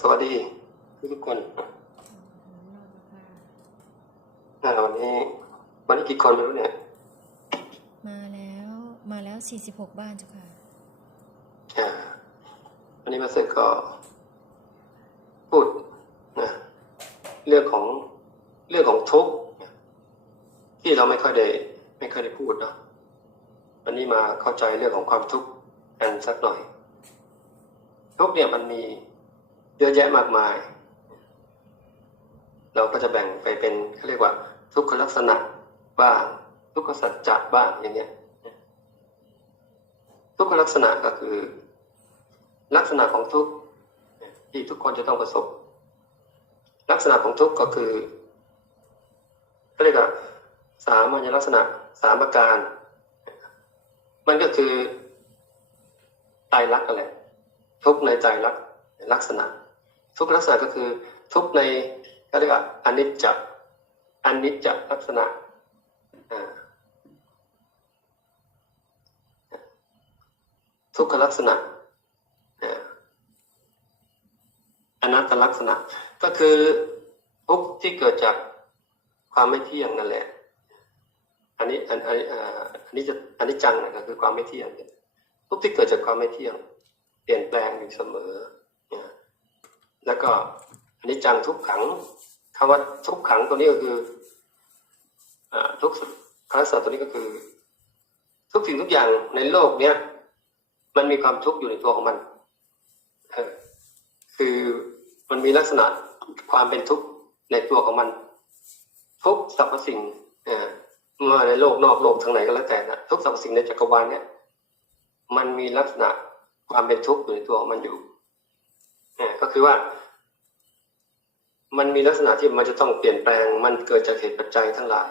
สวัสดีทุกคนอ่าวันนี้วันนี้กี่คนไม่รู้เนี่ย มาแล้วมาแล้ว46บ้านเจ้าค่ะอ่าวันนี้มาสึกก็พูดนะเรื่องของเรื่องของทุกข์ที่เราไม่ค่อยได้ไม่ค่อยได้พูดเนาะวันนี้มาเข้าใจเรื่องของความทุกข์กันสักหน่อยทุกข์เนี่ยมันมี เยอะแยะมากมาย เราก็จะแบ่งไปเป็นเขาเรียกว่า ทุกขลักษณะบ้างทุกขสัจจะบ้างอย่างเงี้ยทุกขลักษณะก็คือ ลักษณะของทุกที่ทุกคนจะต้องประสบ ลักษณะของทุกก็คือเขาเรียกว่าสามัญลักษณะสามประการ มันก็คือไตรลักอะไรทุกในใจลักลักษณะ ทุกขลักษณะก็คือทุกในเขาเรียกว่าอนิจจ์อนิจจ์ลักษณะทุกขลักษณะอนัตตลักษณะ ก็คือทุกที่เกิดจากความไม่เที่ยงนั่นแหละ อันนี้อันอันอันนี้จะอันนี้จังนะก็คือความไม่เที่ยงทุกที่เกิดจากความไม่เที่ยง เปลี่ยนแปลงอยู่เสมอ แล้วก็อันนี้จังทุกขังคำว่าทุกขังตัวนี้ก็คืออทุกคลักษณะตัวนี้ก็คือ ทุกสิ่งทุกอย่างในโลกเนี้ยมันมีความทุกข์อยู่ในตัวของมันคือมันมีลักษณะความเป็นทุกข์ในตัวของมัน ทุกสรรพสิ่งเออมาในโลกนอกโลกทางไหนก็แล้วแต่นะทุกสรรพสิ่งในจักรวาลเนี่ยมันมีลักษณะความเป็นทุกข์อยู่ในตัวของมันอยู่ ก็คือว่า มันมีลักษณะที่มันจะต้องเปลี่ยนแปลง มันเกิดจากเหตุปัจจัยทั้งหลาย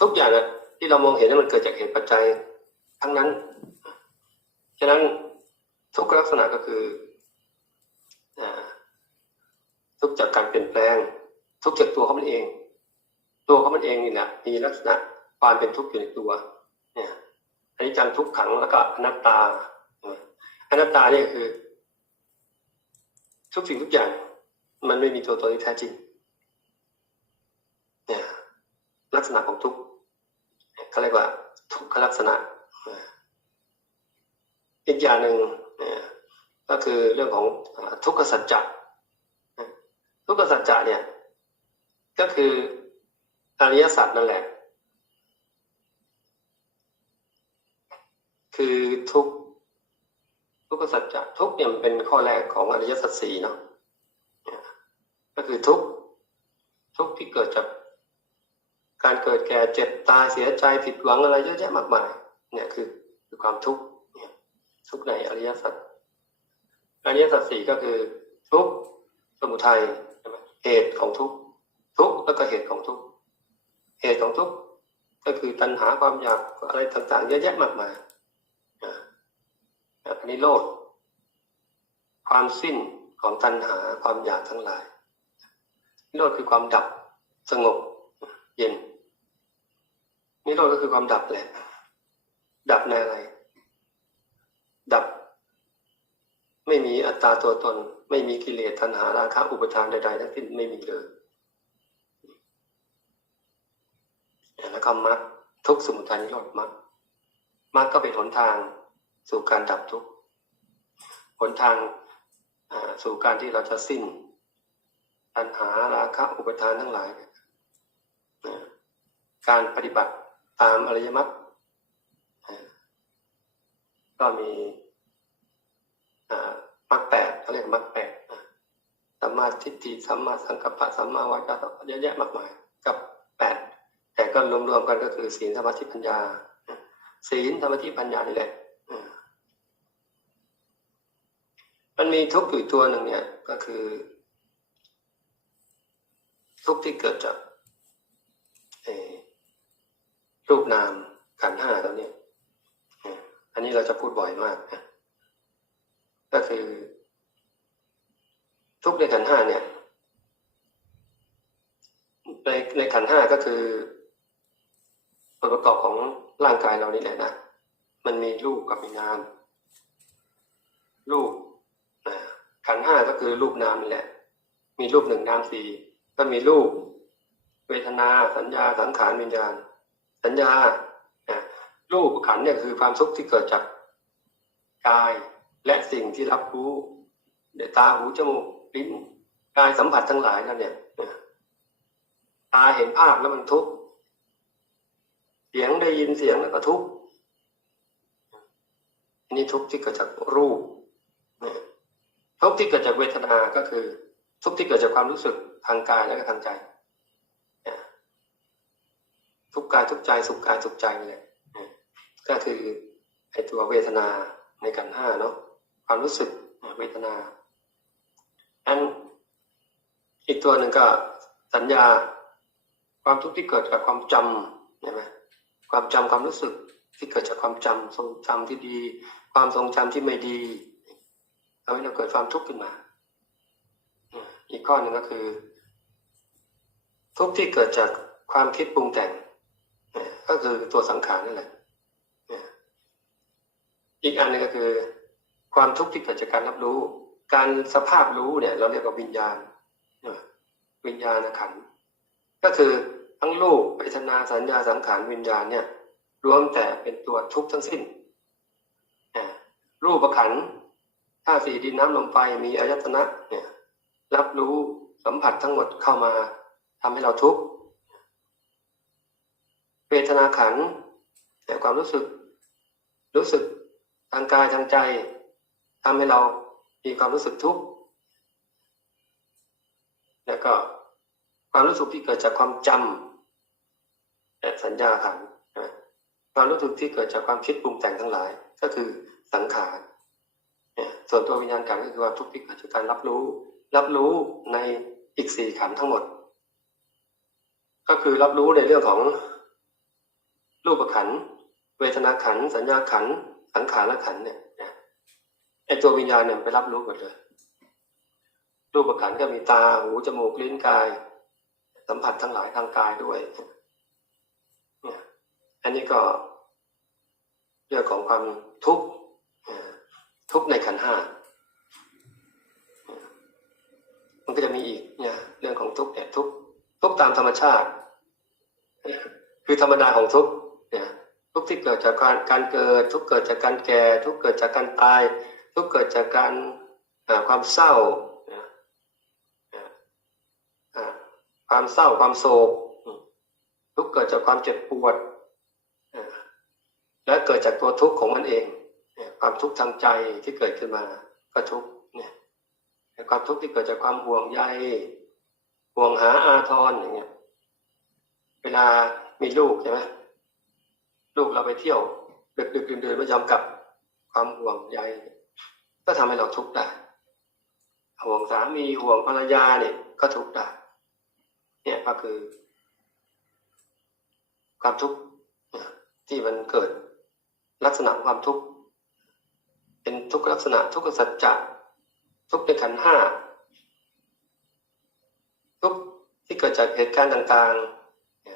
ทุกอย่างอะที่เรามองเห็นนั้นมันเกิดจากเหตุปัจจัยทั้งนั้น ฉะนั้นทุกลักษณะก็คือทุกจากการเปลี่ยนแปลง ทุกจากตัวเขามันเอง ตัวเขามันเองนี่แหละมีลักษณะความเป็นทุกข์อยู่ในตัว เนี่ยอันนี้จังทุกขังแล้วก็อนัตตาอนัตตาเนี่ยคือ ทุกสิ่งทุกอย่าง มันไม่มีตัวตนที่แท้จริงเนี่ยลักษณะของทุกข์เขาเรียกว่า ทุกขลักษณะอีกอย่างหนึ่งก็คือเรื่องของทุกขสัจจะทุกขสัจจะเนี่ยก็คืออริยสัจนั่นแหละ คือทุก ทุกขสัจจะทุกเนี่ยมันเป็นข้อแรกของอริยสัจสี่เนาะก็คือทุกทุกที่เกิดจากการเกิดแก่เจ็บตายเสียใจผิดหวังอะไรเยอะแยะมากมายเนี่ยคือคือความทุกข์ทุกในอริยสัจอริยสัจสี่ก็คือทุกข์สมุทัยเหตุของทุกข์ทุกข์แล้วก็เหตุของทุกข์เหตุของทุกข์ก็คือตัณหาความอยากอะไรต่างๆเยอะแยะมากมาย นนี้โลดความสิ้นของตัณหาความอยากทั้งหลายนิโรธคือความดับสงบ เย็นนิโรธก็คือความดับแหละ ดับในอะไร ดับ ไม่มีอัตตาตัวตน ไม่มีกิเลสตัณหาราคะอุปทานใดๆทั้งสิ้นไม่มีเลยแล้วก็มรรคทุกสมุทัยนิโรธมรรคมรรคก็เป็นหนทาง สู่การดับทุกข์หนทางสู่การที่เราจะสิ้นตัณหาราคะอุปทานทั้งหลายการปฏิบัติตามอริยมรรคก็มีมรรคแปดเขาเรียกมรรคแปดสัมมาทิฏฐิสัมมาสังกัปปะสัมมาวาจาเยอะแยะมากมาย กับแปดแต่ก็รวมๆกันก็คือศีลสมาธิปัญญา ศีลสมาธิปัญญานี่แหละ มันมีทุกข์อยู่ตัวหนึ่งเนี่ย ก็คือ ทุกข์ที่เกิดจากรูปนามขันห้าตัวเนี้อันนี้เราจะพูดบ่อยมากนะก็คือ ทุกในขันห้าเนี่ย ในในขันห้าก็คือส่วนประกอบของร่างกายเรานี่แหละนะ มันมีรูปกับมีนาม รูป ขันห้าก็คือรูปนามนี่แหละ มีรูปหนึ่งนามสี่ก็มีรูป เวทนา สัญญาสังขารวิญญาณ สัญญารูปขันเนี่ยคือความทุกข์ที่เกิดจากกายและสิ่งที่รับรู้เดยวตาหูจมูกลิ้นกายสัมผัสทั้งหลายนั่นเนี่ยตาเห็นภาพแล้วมันทุกข์เสียงได้ยินเสียงแล้วก็ทุกข์อันนี้ทุกข์ที่เกิดจากรูปนะ ทุกที่เกิดจากเวทนา ก็คือ ทุกที่เกิดจากความรู้สึกทางกายและก็ทางใจ ทุกกายทุกใจสุขกายสุขใจนี่แหละก็คือไอตัวเวทนาในขันห้าเนาะความรู้สึกเวทนาอันอีกตัวหนึ่งก็สัญญาความทุกข์ที่เกิดจากความจำใช่ไหมความจำความรู้สึกที่เกิดจากความจำทรงจำที่ดี ความทรงจำที่ไม่ดี ทำให้เราเกิดความทุกข์ขึ้นมา อีกข้อหนึ่งก็คือ ทุกข์ที่เกิดจากความคิดปรุงแต่ง ก็คือตัวสังขารนั่นแหละ อีกอันหนึงก็คือ ความทุกข์ที่เกิดจากการรับรู้ การสภาพรู้เนี่ย เราเรียกว่าวิญญาณ วิญญาณขัน ก็คือทั้งรูปเวทนาสัญญาสังขารวิญญาณเนี่ยรวมแต่เป็นตัวทุกข์ทั้งสิ้นรูปขันธ์าสี่ดินน้ำลมไฟมีอายตนะเนี่ย รับรู้สัมผัสทั้งหมดเข้ามาทำให้เราทุกข์เวทนาขันแต่ความรู้สึก รู้สึกทางกายทางใจทำให้เรามีความรู้สึกทุกข์แล้วก็ความรู้สึกที่เกิดจากความจำและสัญญาขันความรู้สึกที่เกิดจากความคิดปรุงแต่งทั้งหลาย ก็คือสังขาร ส่วนตัววิญญาณขันก็คือว่าทุกข์ที่เกิดจากการรับรู้ รับรู้ในอีกสี่ขันทั้งหมด ก็คือรับรู้ในเรื่องของรูปขันเวทนาขันสัญญาขันสังขารขันเนี่ยไอตัววิญญาณเนี่ยไปรับรู้หมดเลย รูปขันก็มีตาหูจมูกลิ้นกาย สัมผัสทั้งหลายทางกายด้วยเนี่ยอันนี้ก็เรื่องของความทุกข์ ทุกในขันห้ามันก็จะมีอีกเนี่ยเรื่องของทุกเนี่ยทุกทุกตามธรรมชาติ คือธรรมดาของทุกเนี่ยทุกที่เกิดจากการการเกิด ทุกเกิดจากการแก่ ทุกเกิดจากการตาย ทุกเกิดจากการความเศร้าเนี่ยความเศร้าความโศก ทุกเกิดจากความเจ็บปวดและเกิดจากตัวทุกข์ของมันเอง ความทุกข์ทางใจที่เกิดขึ้นมาก็ทุกข์เนี่ยความทุกข์ที่เกิดจากความห่วงใยห่วงหาอาทรอย่างเงี้ย เวลามีลูกใช่ไหมลูกเราไปเที่ยวดึกดึกดื่นดื่นไม่ยอมกลับความห่วงใยก็ทำให้เราทุกข์ได้ห่วงสามีห่วงภรรยาเนี่ยก็ทุกข์ได้เนี่ยก็คือ ความทุกข์ที่มันเกิดลักษณะความทุกข์ เป็นทุกลักษณะทุกสัจจะทุกในขันห้าทุกที่เกิดจากเหตุการณ์ต่าง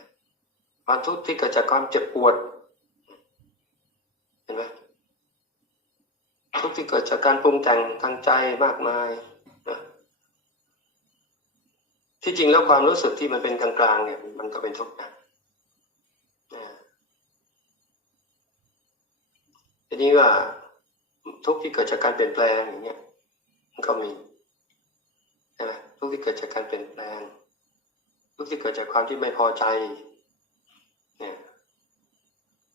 ๆความทุกข์ที่เกิดจากความเจ็บปวดเห็นไหมทุกที่เกิดจากการปรุงแต่งทางใจมากมายนะที่จริงแล้วความรู้สึกที่มันเป็นกลางๆเนี่ย มันก็เป็นทุกข์นะทีนี้ว่า ทุกข์ที่เกิดจากการเปลี่ยนแปลงอย่างเงี้ยมันก็มีใช่ไหมทุกข์ที่เกิดจากการเปลี่ยนแปลง ทุกข์ที่เกิดจากความที่ไม่พอใจเนี่ย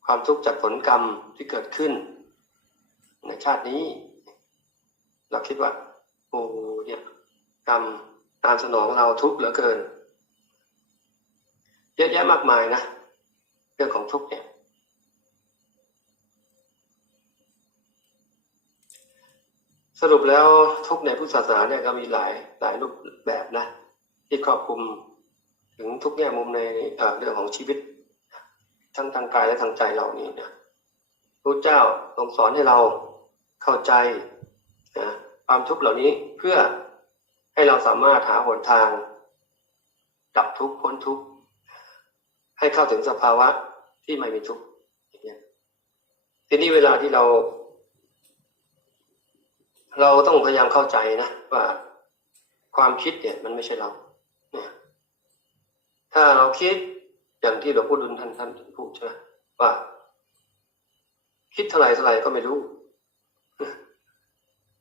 ความทุกข์จากผลกรรมที่เกิดขึ้น ในชาตินี้ เราคิดว่าโอ้เนี่ยกรรมตามสนองเราทุกข์เหลือเกิน เยอะแยะมากมายนะเรื่องของทุกข์เนี่ย สรุปแล้วทุกในพุทธศาสนาเนี่ยก็มีหลายหลายรูปแบบนะ ที่ครอบคลุมถึงทุกแง่มุมในเรื่องของชีวิต ทั้งทางกายและทางใจเรานี่นะพระเจ้าทรงสอนให้เราเข้าใจนะความทุกข์เหล่านี้เพื่อให้เราสามารถหาหนทางดับทุกข์พ้นทุกข์ให้เข้าถึงสภาวะที่ไม่มีทุกข์อย่างเงี้ทีนี้เวลาที่เรา เราต้องพยายามเข้าใจนะว่าความคิดเนี่ยมันไม่ใช่เราเนี่ยถ้าเราคิดอย่างที่หลวงพ่อดุลท่านท่านพูดใช่ไหมว่า คิดเท่าไหร่เท่าไหร่ก็ไม่รู้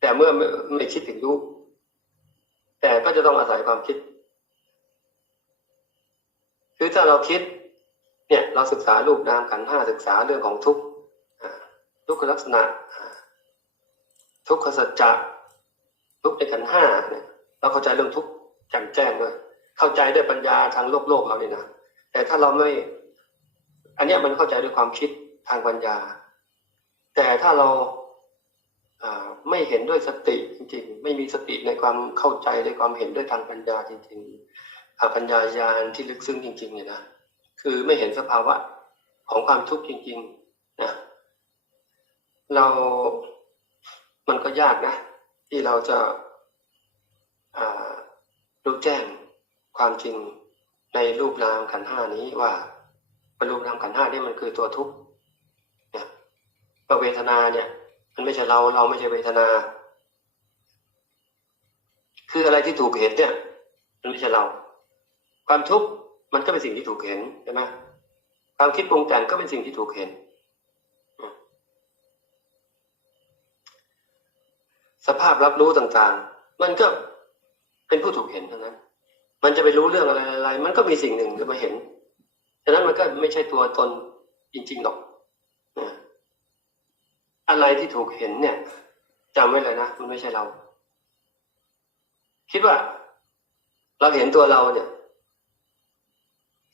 แต่เมื่อไม่ไม่คิดถึงรู้ แต่ก็จะต้องอาศัยความคิด คือถ้าเราคิด เนี่ย เราศึกษารูปนามขันห้าศึกษาเรื่องของทุกข์ทุกขลักษณะ ทุกขสัจจะทุกในขันห้าเนี่ยเราเข้าใจเรื่องทุกแจ่มแจ้งด้วยเข้าใจด้วยปัญญาทางโลกโลกเราเนี่ยนะแต่ถ้าเราไม่ อันนี้มันเข้าใจด้วยความคิดทางปัญญา แต่ถ้าเราไม่เห็นด้วยสติจริง ๆ ไม่มีสติในความเข้าใจในความเห็นด้วยทางปัญญาจริงๆปัญญาญาณที่ลึกซึ้งจริงๆเนี่ยนะคือไม่เห็นสภาวะของความทุกข์จริง ๆ นะ เรา มันก็ยากนะ ที่เราจะารู้แจ้งความจริงในรูปนามขันห้านี้ว่ารูปนามขันห้านี่มันคือตัวทุกข์เนี่ยก็เวทนาเนี่ย มันไม่ใช่เราเราไม่ใช่เวทนา คืออะไรที่ถูกเห็นเนี่ย มันไม่ใช่เรา ความทุกข์มันก็เป็นสิ่งที่ถูกเห็นใช่ไหมความคิดปรุงแต่งก็เป็นสิ่งที่ถูกเห็น สภาพรับรู้ต่างๆ มันก็เป็นผู้ถูกเห็นเท่านั้น มันจะไปรู้เรื่องอะไรอะไรมันก็มีสิ่งหนึ่งจะมาเห็นฉะนั้นมันก็ไม่ใช่ตัวตนจริงๆหรอกอะไรที่ถูกเห็นเนี่ยจำไว้เลยนะมันไม่ใช่เรา คิดว่า เราเห็นตัวเราเนี่ย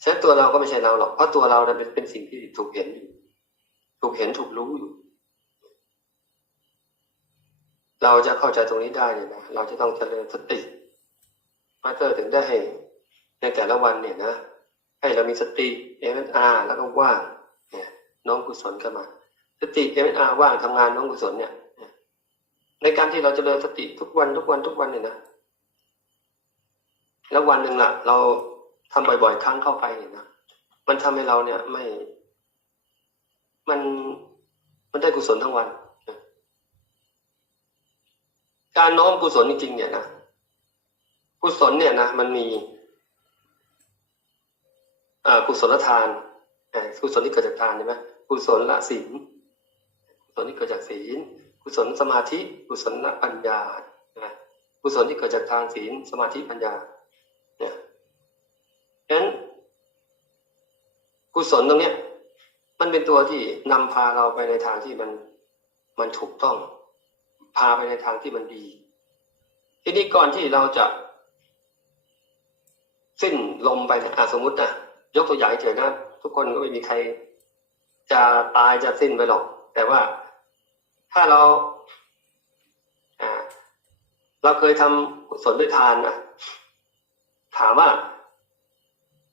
เช่นตัวเราก็ไม่ใช่เราหรอกเพราะตัวเราเนี่ยเป็นเป็นสิ่งที่ถูกเห็นอยู่ถูกเห็นถูกรู้อยู่ เราจะเข้าใจตรงนี้ได้เนี่ยนะเราจะต้องเจริญสติมาเตอร์ถึงได้ให้ในแต่ละวันเนี่ยนะให้เรามีสติเอ็มอาร์แล้วก็ว่างเนี่ยน้องกุศลเข้ามา สติเอ็มอาร์ว่างทำงานน้องกุศลเนี่ยในการที่เราจเจริญสติทุกวันทุกวันทุกวันเนี่ยนะแล้ววันหนึ่งล่ะ เราทำบ่อยๆ ครั้งเข้าไปเนี่ยนะมันทำให้เราเนี่ยไม่ มันมันได้กุศลทั้งวัน การน้อมกุศลจริงๆเนี่ยนะกุศลเนี่ยนะมันมีอ่ากุศลทานกุศลที่เกิดจากทานใช่ไหมกุศลละศีลกุศลที่เกิดจากศีล กุศลสมาธิ กุศลละปัญญากุศลที่เกิดจากทานศีล สมาธิปัญญาเนี่ยฉะนั้นกุศลตรงเนี้ย มันเป็นตัวที่นำพาเราไปในทางที่มันมันถูกต้อง พาไปในทางที่มันดี ทีนี้ก่อนที่เราจะสิ้นลมไปเนี่ยอะสมมตินะยกตัวอย่างเฉยๆนะทุกคนก็ไม่มีใคร จะตายจะสิ้นไปหรอก แต่ว่าถ้าเราเราเคยทำกุศลด้วยทานนะถามว่า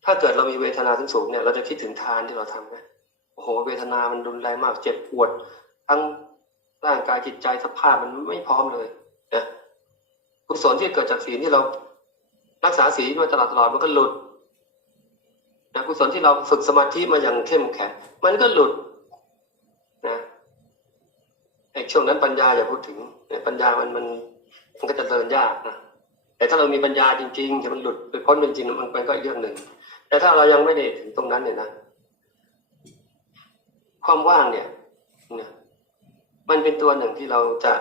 ถ้าเกิดเรามีเวทนาสูงๆเนี่ย เราจะคิดถึงทานที่เราทำไหมโอ้โห เวทนามันรุนแรงมาก เจ็บปวด ทั้ง ร่างกายจิตใจสภาพมันไม่พร้อมเลยนะกุศลที่เกิดจากศีลที่เรารักษาศีลมาตลอดตลอดมันก็หลุดนะกุศลที่เราฝึกสมาธิมาอย่างเข้มแข็งมันก็หลุดนะไอ้ช่วงนั้นปัญญาอย่าพูดถึงเนี่ยปัญญามันมันมันก็จะเดินยากนะแต่ถ้าเรามีปัญญาจริงๆจะมันหลุดไปพ้นจริงๆมันเป็นก็อีกเรื่องหนึ่ง แต่ถ้าเรายังไม่ได้ถึงตรงนั้นเนี่ยนะ ความว่างเนี่ยเนี่ย มันเป็นตัวหนึ่งที่เราจะ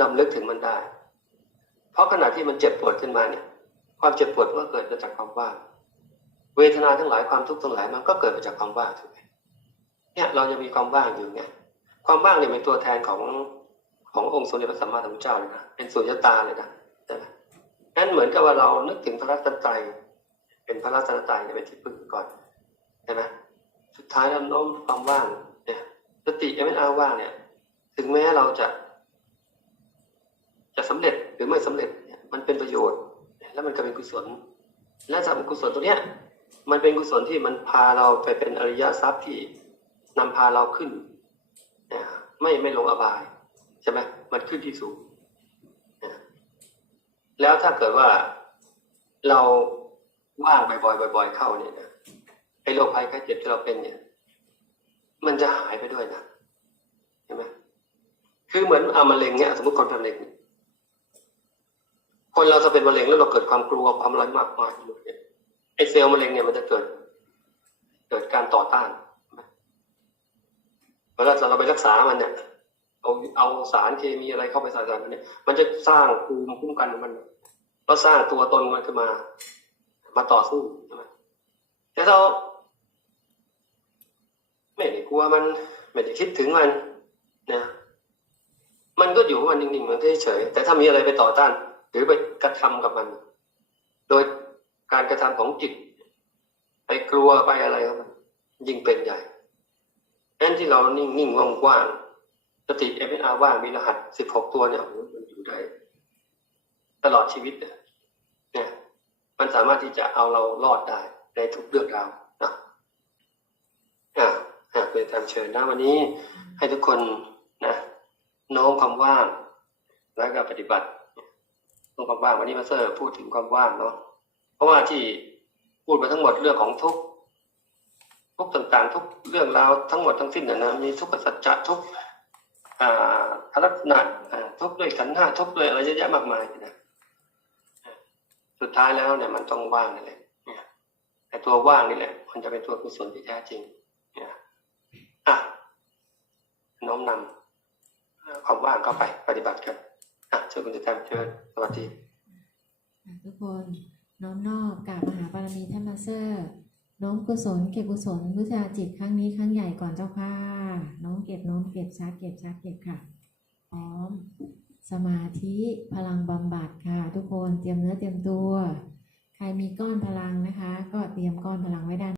ลำลึกถึงมันได้ เพราะขณะที่มันเจ็บปวดขึ้นมาเนี่ย ความเจ็บปวดก็เกิดมาจากความว่าง เวทนาทั้งหลายความทุกข์ทั้งหลายมันก็เกิดมาจากความว่างถูกไหมเนี่ยเราจะมีความว่างอยู่ไงความว่างเนี่ยเป็นตัวแทนของขององค์สมเด็จพระสัมมาสัมพุทธเจ้าเลยนะเป็นสุญญตาเลยนะนั่นเหมือนกับว่าเรานึกถึงพระรัตนตรัยเป็นพระรัตนตรัยเนี่ยเป็นที่พึ่งก่อนใช่ไหมสุดท้ายแล้วโน้มความว่างเนี่ยสติเอเมนอาว่างเนี่ย ถึงแม้เราจะ จะสำเร็จหรือไม่สำเร็จมันเป็นประโยชน์ แล้วมันก็เป็นกุศล และจากกุศลตรงเนี้ย มันเป็นกุศลที่มันพาเราไปเป็นอริยทรัพย์ที่นำพาเราขึ้นนะไม่ไม่ลงอบายใช่ไหมมันขึ้นที่สูงแล้วถ้าเกิดว่าเราว่างบ่อยๆบ่อย ๆ เข้าเนี่ยนะไอ้โรคภัยไข้เจ็บที่เราเป็นเนี่ย มันจะหายไปด้วยนะ คือเหมือนเอามะเร็งเนี่ยสมมติคนเป็นมะเร็งคนเราถ้าเป็นมะเร็งแล้วเราเกิดความกลัวความอะไรมากมายเนี่ยไอเซลล์มะเร็งเนี่ยมันจะเกิด เกิดการต่อต้านเวลาเราไปรักษามันเนี่ยเอาเอาสารเคมีอะไรเข้าไปใส่สารมันเนี่ยมันจะสร้างภูมิคุ้มกันมันแล้วสร้างตัวตนมันขึ้นมา มาต่อสู้ใช่ไหมแต่เราไม่ได้กลัวมัน ไม่ได้คิดถึงมันนะ มันก็อยู่ของมันนิ่งๆมันเฉยๆแต่ถ้ามีอะไรไปต่อต้าน หรือไปกระทำกับมัน โดยการกระทำของจิต ไปกลัวไปอะไรกับมันยิ่งเป็นใหญ่นั้นที่เรานิ่งๆว่างๆสติเอฟอาว่างมีรหัสสิบหกตัวเนี่ยมันอยู่ได้ตลอดชีวิตเนี่ยเนี่ย มันสามารถที่จะเอาเรารอดได้ในทุกเรื่องราวนะอ่าอ่าเป็นการเชิญนะวันนี้ให้ทุกคนนะ โน้มความว่างแล้วก็ปฏิบัติโน้มความว่างวันนี้มาเตอร์พูดถึงความว่างเนาะเพราะว่าที่พูดมาทั้งหมดเรื่องของทุกทุกต่างๆ ทุกเรื่องราวทั้งหมดทั้งสิ้นนะนะมีทุกขสัจจะทุกอารัตนะทุกด้วยขันห้าทุกด้วยอะไรเยอะแยะมากมายนะสุดท้ายแล้วเนี่ยมันต้องว่างนั่นแหละแต่ตัวว่างนี่แหละ มันจะเป็นตัวกุศลที่แท้จริงเนี่ยอะน้อมนำ ความว่างเข้าไปปฏิบัติกันอะเชิญคุณจะทำเชิญสวัสดีทุกคนน้อมนอบกราบมหาบารมีท่านมาเตอร์น้อมกุศลเก็บกุศลพุทธาจิตครั้งนี้ครั้งใหญ่ก่อนเจ้าค่ะน้อมเก็บน้อมเก็บชักเก็บชักเก็บค่ะพร้อม สมาธิพลังบำบัดค่ะ ทุกคนเตรียมเนื้อเตรียมตัว ใครมีก้อนพลังนะคะ ก็เตรียมก้อนพลังไว้ด้าน